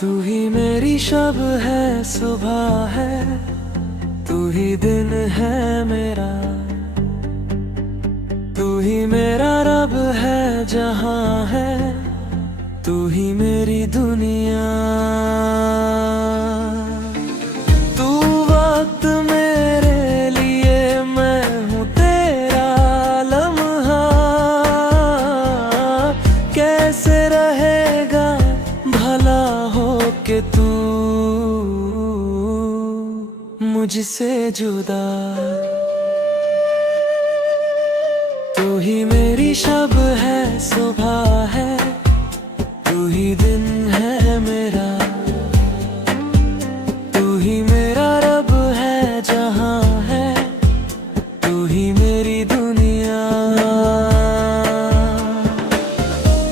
तू ही मेरी शब है, सुबह है, तू ही दिन है मेरा। तू ही मेरा रब है, जहां है, तू ही मेरी दुनिया। तू वक्त मेरे लिए, मैं हूँ तेरा लम्हा। कैसे रहेगा भला हो के तू मुझसे जुदा। तू ही मेरी शब है, सुबह है, तू ही दिन है मेरा। तू ही मेरा रब है, जहां है, तू ही मेरी दुनिया।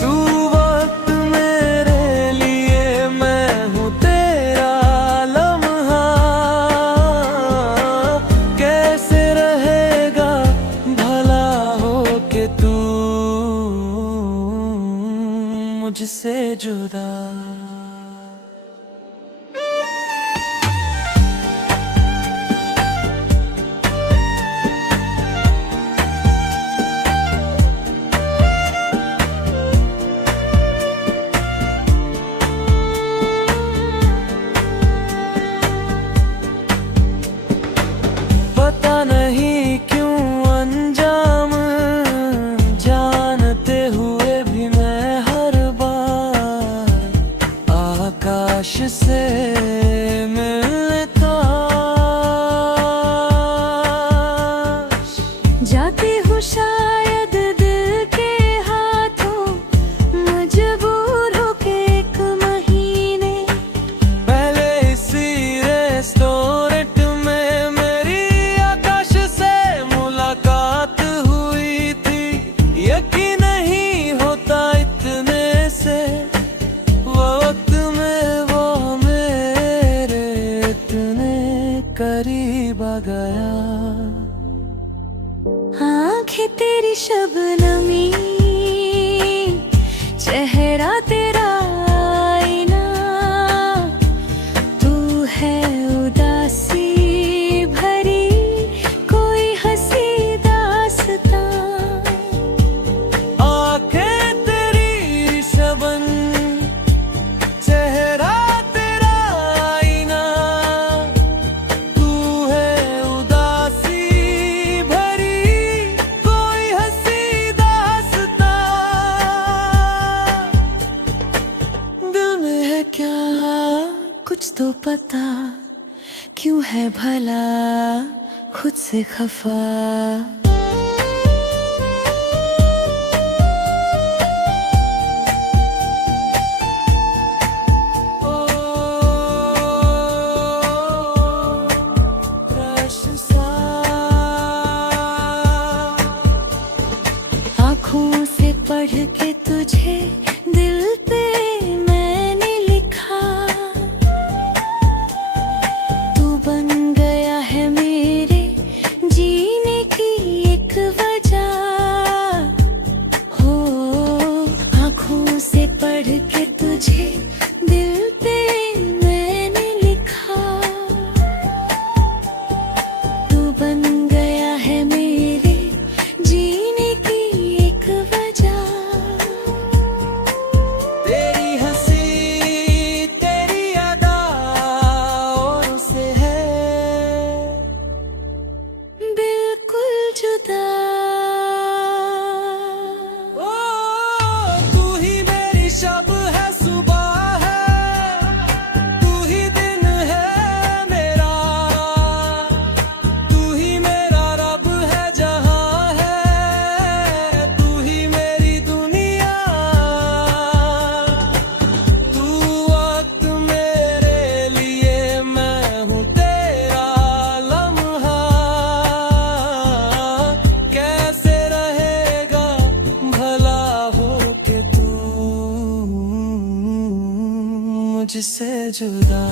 तू वक्त मेरे लिए, मैं हूँ तेरा लम्हा। कैसे रहेगा भला हो के तू मुझसे जुदा। पता नहीं क्यों अंजाम जानते हुए भी मैं हर बार आकाश से मिलता। जाती हूँ शायद दिल के हाथों, मजबूर हो के एक महीने पहले इसी रेस्टोरेंट में मेरी आकाश से मुलाकात हुई थी। यकीन नहीं होता इतने से वक्त में वो मेरे इतने करीब आ गया। आँखें तेरी शबनमी, चेहरा तेरा आईना। तू है उदासी भरी कोई हंसी दास्तां। आँखें तेरी शबन, चेहरा तेरा आईना। तू है उदासी भरी कोई हंसी दास्तां। दिल में है क्या कुछ तो पता, क्यों है भला खुद से खफा। आँखों से पढ़ के तुझे दिल पे मैंने लिखा। तू बन गया है मेरे जीने की एक वजह। हो आँखों से पढ़ के तुझे दिल पे मैंने लिखा। तू बन गया है मेरे जीने की एक वजह। तेरी हंसी तेरी अदा और से है बिल्कुल जुदा। ओ तू ही मेरी शब है, सुबह है, तू ही दिन है मेरा। तू ही मेरा रब है, जहां है, तू ही मेरी दुनिया। तू वक्त मेरे लिए, मैं हूँ तेरा लम्हा। कैसे रहेगा भला हो के तू मुझसे जुदा।